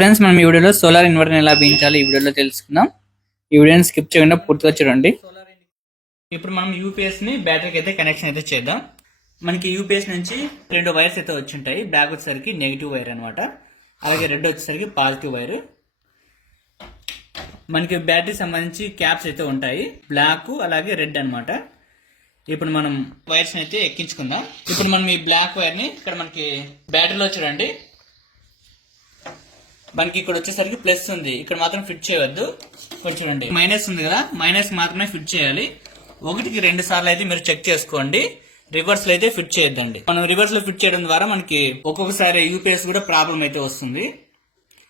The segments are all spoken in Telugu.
ఫ్రెండ్స్ మనం ఈ వీడియోలో సోలార్ ఇన్వర్టర్ ఎలా బిగించాలి ఈ వీడియోలో తెలుసుకుందాం. ఈ వీడియోని స్కిప్ చేయకుండా పూర్తిగా చూడండి. ఇప్పుడు మనం యూపీఎస్ ని బ్యాటరీకి అయితే కనెక్షన్ అయితే చేద్దాం. మనకి యూపీఎస్ నుంచి రెండు వైర్స్ అయితే వచ్చి ఉంటాయి. బ్లాక్ వచ్చేసరికి నెగిటివ్ వైర్ అనమాట, అలాగే రెడ్ వచ్చేసరికి పాజిటివ్ వైర్. మనకి బ్యాటరీ సంబంధించి క్యాప్స్ అయితే ఉంటాయి, బ్లాక్ అలాగే రెడ్ అనమాట. ఇప్పుడు మనం వైర్స్ అయితే ఎక్కించుకుందాం. ఇప్పుడు మనం ఈ బ్లాక్ వైర్ ని ఇక్కడ మనకి బ్యాటరీలో చూడండి, మనకి ఇక్కడ వచ్చేసరికి ప్లస్ ఉంది, ఇక్కడ మాత్రం ఫిట్ చేయవద్దు. ఇక్కడ చూడండి మైనస్ ఉంది కదా, మైనస్ మాత్రమే ఫిట్ చేయాలి. 1కి 2 సార్లు అయితే మీరు చెక్ చేసుకోండి, రివర్స్ లో అయితే ఫిట్ చేయొద్దండి. మనం రివర్స్ లో ఫిట్ చేయడం ద్వారా మనకి ఒక్కొక్కసారి యూపీఎస్ కూడా ప్రాబ్లం అయితే వస్తుంది.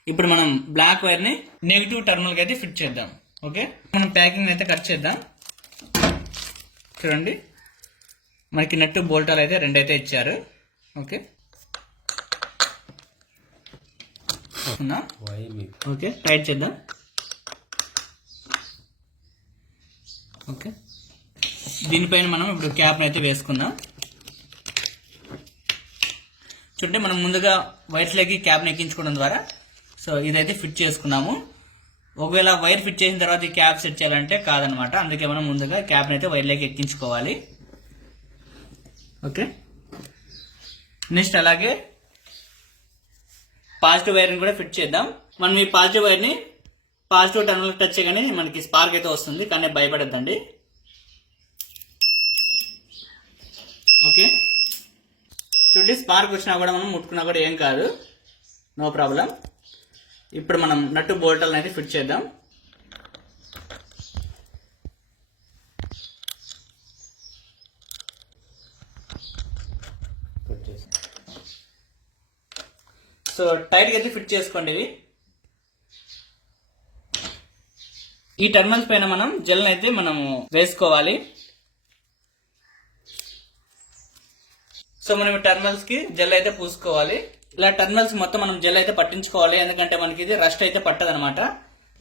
ఇప్పుడు మనం బ్లాక్ వైర్ ని నెగిటివ్ టర్మినల్ కి అయితే ఫిట్ చేద్దాం. ఓకే, మనం ప్యాకింగ్ అయితే కట్ చేద్దాం. చూడండి మనకి నట్టు బోల్టాలు అయితే 2 అయితే ఇచ్చారు. ఓకే ఓకే, టైట్ చేద్దాం. ఓకే, దీనిపైన మనం ఇప్పుడు క్యాప్ అయితే వేసుకుందాం. చూడండి మనం ముందుగా వైర్స్ లకి క్యాప్ ఎక్కించుకోవడం ద్వారా సో ఇదైతే ఫిట్ చేసుకున్నాము. ఒకవేళ వైర్ ఫిట్ చేసిన తర్వాత ఈ క్యాప్ సెట్ చేయాలంటే కాదనమాట, అందుకే మనం ముందుగా క్యాప్ అయితే వైర్ లకి ఎక్కించుకోవాలి. ఓకే, నెక్స్ట్ అలాగే పాజిటివ్ వైర్ ని కూడా ఫిట్ చేద్దాం. మనం ఈ పాజిటివ్ వైర్ ని పాజిటివ్ టర్మినల్ టచ్ చేయగానే మనకి స్పార్క్ అయితే వస్తుంది, కానీ భయపడద్దండి. ఓకే, చూడండి స్పార్క్ వచ్చినా కూడా మనం ముట్టుకున్నా కూడా ఏం కాదు, నో ప్రాబ్లం. ఇప్పుడు మనం నట్టు బోల్టాలను అయితే ఫిట్ చేద్దాం. సో టైట్ గా అయితే ఫిట్ చేసుకోండి. ఇవి ఈ టర్మినల్స్ పైన మనం జెల్ అయితే మనము వేసుకోవాలి. సో మనం ఈ టర్మినల్స్ కి జెల్ అయితే పూసుకోవాలి. ఇలా టర్మినల్స్ మొత్తం మనం జెల్ అయితే పట్టించుకోవాలి, ఎందుకంటే మనకి ఇది రస్ట్ అయితే పట్టదు అనమాట.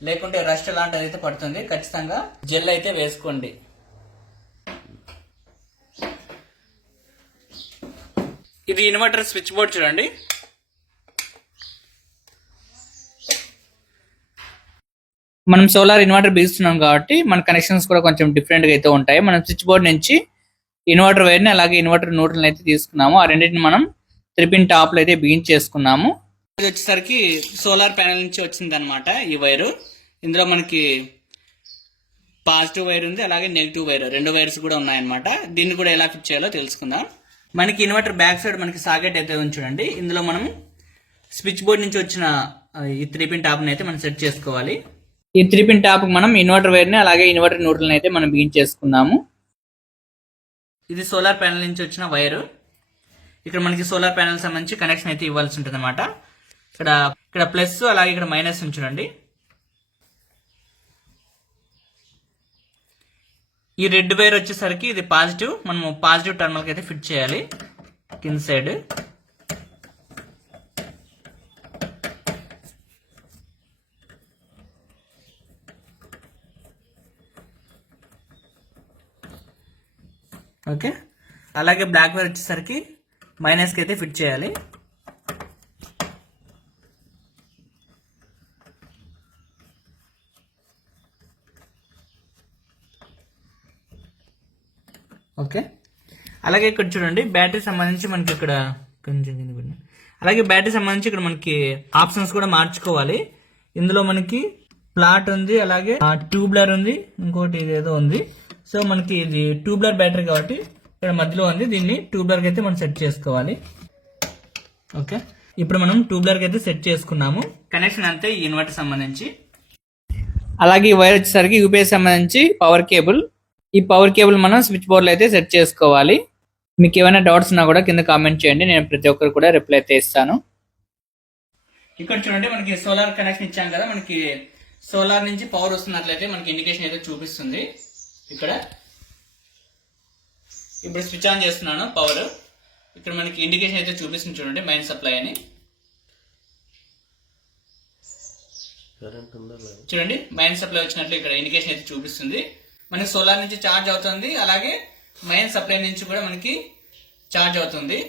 లేకుంటే రస్ట్ లాంటిది అయితే పడుతుంది. ఖచ్చితంగా జెల్ అయితే వేసుకోండి. ఇది ఇన్వర్టర్ స్విచ్ బోర్డ్ చూడండి. మనం సోలార్ ఇన్వర్టర్ బిగిస్తున్నాం కాబట్టి మన కనెక్షన్స్ కూడా కొంచెం డిఫరెంట్ గా అయితే ఉంటాయి. మనం స్విచ్ బోర్డ్ నుంచి ఇన్వర్టర్ వైర్ ని అలాగే ఇన్వర్టర్ న్యూట్రల్ అయితే తీసుకున్నాము. ఆ రెండింటిని మనం 3-పిన్ టాప్ లో అయితే బిగించేసుకున్నాము. ఇది వచ్చేసరికి సోలార్ ప్యానెల్ నుంచి వచ్చింది అనమాట ఈ వైరు. ఇందులో మనకి పాజిటివ్ వైర్ ఉంది, అలాగే నెగిటివ్ వైర్, 2 వైర్స్ కూడా ఉన్నాయన్నమాట. దీన్ని కూడా ఎలా ఫిట్ చేయాలో తెలుసుకుందాం. మనకి ఇన్వర్టర్ బ్యాక్ సైడ్ మనకి సాకెట్ అయితే ఉంది చూడండి. ఇందులో మనం స్విచ్ బోర్డ్ నుంచి వచ్చిన ఈ 3-పిన్ టాప్ ని అయితే మనం సెట్ చేసుకోవాలి. ఈ 3-పిన్ టాప్ మనం ఇన్వర్టర్ వైర్ ని అలాగే ఇన్వర్టర్ న్యూట్రల్ అయితే మనం బిగించేసుకున్నాము. ఇది సోలార్ ప్యానెల్ నుంచి వచ్చిన వైరు. ఇక్కడ మనకి సోలార్ ప్యానెల్ సంబంధించి కనెక్షన్ అయితే ఇవ్వాల్సి ఉంటుంది అనమాట. ఇక్కడ ప్లస్ అలాగే ఇక్కడ మైనస్ చూడండి. ఈ రెడ్ వైర్ వచ్చేసరికి ఇది పాజిటివ్, మనము పాజిటివ్ టర్మినల్ కి అయితే ఫిట్ చేయాలి కింద సైడ్. ఓకే, అలాగే బ్లాక్ వైర్ వచ్చేసరికి మైనస్ కి అయితే ఫిట్ చేయాలి. ఓకే, అలాగే ఇక్కడ చూడండి బ్యాటరీ సంబంధించి మనకి ఇక్కడ కొంచెం అలాగే బ్యాటరీ సంబంధించి ఇక్కడ మనకి ఆప్షన్స్ కూడా మార్చుకోవాలి. ఇందులో మనకి ప్లాట్ ఉంది, అలాగే ట్యూబ్లర్ ఉంది, ఇంకోటి ఇదేదో ఉంది. సో మనకి ఇది ట్యూబ్లర్ బ్యాటరీ కాబట్టి ఇక్కడ మధ్యలో ఉంది, దీన్ని ట్యూబ్లర్ కి అయితే మనం సెట్ చేసుకోవాలి. ఓకే, ఇప్పుడు మనం ట్యూబ్లర్ కి అయితే సెట్ చేసుకున్నాము. కనెక్షన్ అంతే ఈ ఇన్వర్టర్ సంబంధించి. అలాగే ఈ వైర్ వచ్చేసరికి యూపీఎస్ సంబంధించి పవర్ కేబుల్. ఈ పవర్ కేబుల్ మనం స్విచ్ బోర్డ్ లో అయితే సెట్ చేసుకోవాలి. మీకు ఏమైనా డౌట్స్ ఉన్నా కూడా కింద కామెంట్ చేయండి, నేను ప్రతి ఒక్కరు కూడా రిప్లై అయితే ఇస్తాను. ఇక్కడ చూడండి మనకి సోలార్ కనెక్షన్ ఇచ్చాం కదా, మనకి సోలార్ నుంచి పవర్ వస్తున్నట్లయితే మనకి ఇండికేషన్ అయితే చూపిస్తుంది. ఇక్కడ ఇప్పుడు స్విచ్ ఆన్ చేస్తున్నాను పవర్. ఇక్కడ మనకి ఇండికేషన్ అయితే చూపిస్తుంది చూడండి, మెయిన్ సప్లై అని. చూడండి మెయిన్ సప్లై వచ్చినట్లు ఇక్కడ ఇండికేషన్ అయితే చూపిస్తుంది. మనకి సోలార్ నుంచి ఛార్జ్ అవుతుంది, అలాగే మెయిన్ సప్లై నుంచి కూడా మనకి ఛార్జ్ అవుతుంది.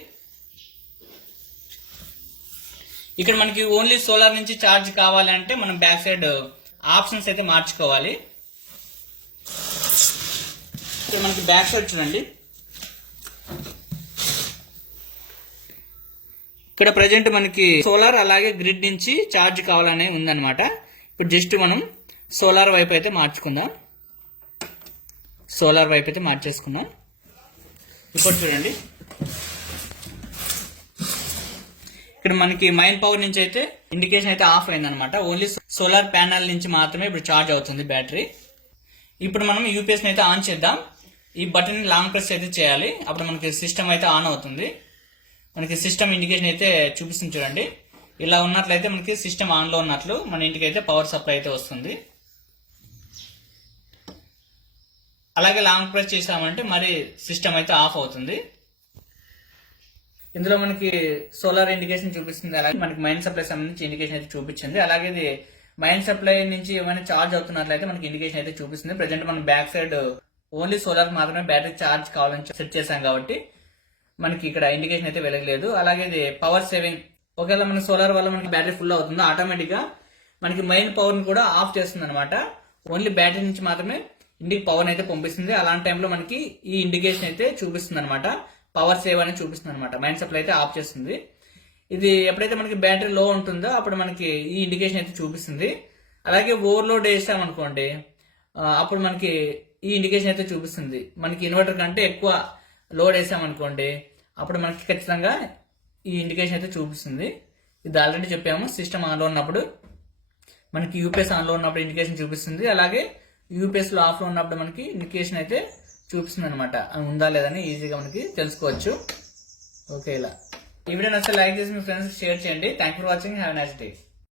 ఇక్కడ మనకి ఓన్లీ సోలార్ నుంచి ఛార్జ్ కావాలి అంటే మనం బ్యాక్ సైడ్ ఆప్షన్స్ అయితే మార్చుకోవాలి. ఇక్కడ మనకి బ్యాక్ సైడ్ చూడండి, ఇక్కడ ప్రజెంట్ మనకి సోలార్ అలాగే గ్రిడ్ నుంచి ఛార్జ్ కావాలనే ఉందన్నమాట. ఇప్పుడు జస్ట్ మనం సోలార్ వైపు అయితే మార్చుకుందాం. సోలార్ వైపు అయితే మార్చేసుకుందాం. ఇప్పుడు చూడండి, ఇక్కడ మనకి మైన్ పవర్ నుంచి అయితే ఇండికేషన్ అయితే ఆఫ్ అయిందనమాట. ఓన్లీ సోలార్ ప్యానల్ నుంచి మాత్రమే ఇప్పుడు ఛార్జ్ అవుతుంది బ్యాటరీ. ఇప్పుడు మనం యూపీఎస్ అయితే ఆన్ చేద్దాం. ఈ బటన్ లాంగ్ ప్రెస్ అయితే చేయాలి, అప్పుడు మనకి సిస్టమ్ అయితే ఆన్ అవుతుంది. మనకి సిస్టమ్ ఇండికేషన్ అయితే చూపిస్తుంది చూడండి. ఇలా ఉన్నట్లయితే మనకి సిస్టమ్ ఆన్ లో ఉన్నట్లు మన ఇంటికి అయితే పవర్ సప్లై అయితే వస్తుంది. అలాగే లాంగ్ ప్రెస్ చేసామంటే మరి సిస్టమ్ అయితే ఆఫ్ అవుతుంది. ఇందులో మనకి సోలార్ ఇండికేషన్ చూపిస్తుంది, అలాగే మనకి మైన్ సప్లై సంబంధించి ఇండికేషన్ అయితే చూపించింది. అలాగే ఇది మైన్ సప్లై నుంచి ఏమైనా ఛార్జ్ అవుతున్నట్లయితే మనకి ఇండికేషన్ అయితే చూపిస్తుంది. ప్రజెంట్ మనం బ్యాక్ సైడ్ ఓన్లీ సోలార్ మాత్రమే బ్యాటరీ ఛార్జ్ కావాలని సెట్ చేసాం కాబట్టి మనకి ఇక్కడ ఇండికేషన్ అయితే వెలగలేదు. అలాగే ఇది పవర్ సేవింగ్, ఒకవేళ మన సోలార్ వల్ల మనకి బ్యాటరీ ఫుల్ అవుతుందో ఆటోమేటిక్ గా మనకి మెయిన్ పవర్ ని కూడా ఆఫ్ చేస్తుంది అనమాట. ఓన్లీ బ్యాటరీ నుంచి మాత్రమే ఇంటికి పవర్ అయితే పంపిస్తుంది. అలాంటి టైంలో మనకి ఈ ఇండికేషన్ అయితే చూపిస్తుంది అనమాట. పవర్ సేవ్ అని చూపిస్తుంది అనమాట. మైన్ సప్లై అయితే ఆఫ్ చేస్తుంది. ఇది ఎప్పుడైతే మనకి బ్యాటరీ లో ఉంటుందో అప్పుడు మనకి ఈ ఇండికేషన్ అయితే చూపిస్తుంది. అలాగే ఓవర్లోడ్ వేసామనుకోండి, అప్పుడు మనకి ఈ ఇండికేషన్ అయితే చూపిస్తుంది. మనకి ఇన్వర్టర్ కంటే ఎక్కువ లోడ్ వేసామనుకోండి, అప్పుడు మనకి ఖచ్చితంగా ఈ ఇండికేషన్ అయితే చూపిస్తుంది. ఇది ఆల్రెడీ చెప్పాము, సిస్టమ్ ఆన్లో ఉన్నప్పుడు మనకి యూపీఎస్ ఆన్లో ఉన్నప్పుడు ఇండికేషన్ చూపిస్తుంది. అలాగే యూపీఎస్ లో ఆఫ్ లో ఉన్నప్పుడు మనకి ఇండికేషన్ అయితే చూపిస్తుంది అనమాట. ఉందా లేదని ఈజీగా మనకి తెలుసుకోవచ్చు. ఓకే, ఇలా ఈ వీడియో నచ్చితే లైక్ చేసి మీ ఫ్రెండ్స్ షేర్ చేయండి. Thank for watching. Have a nice day.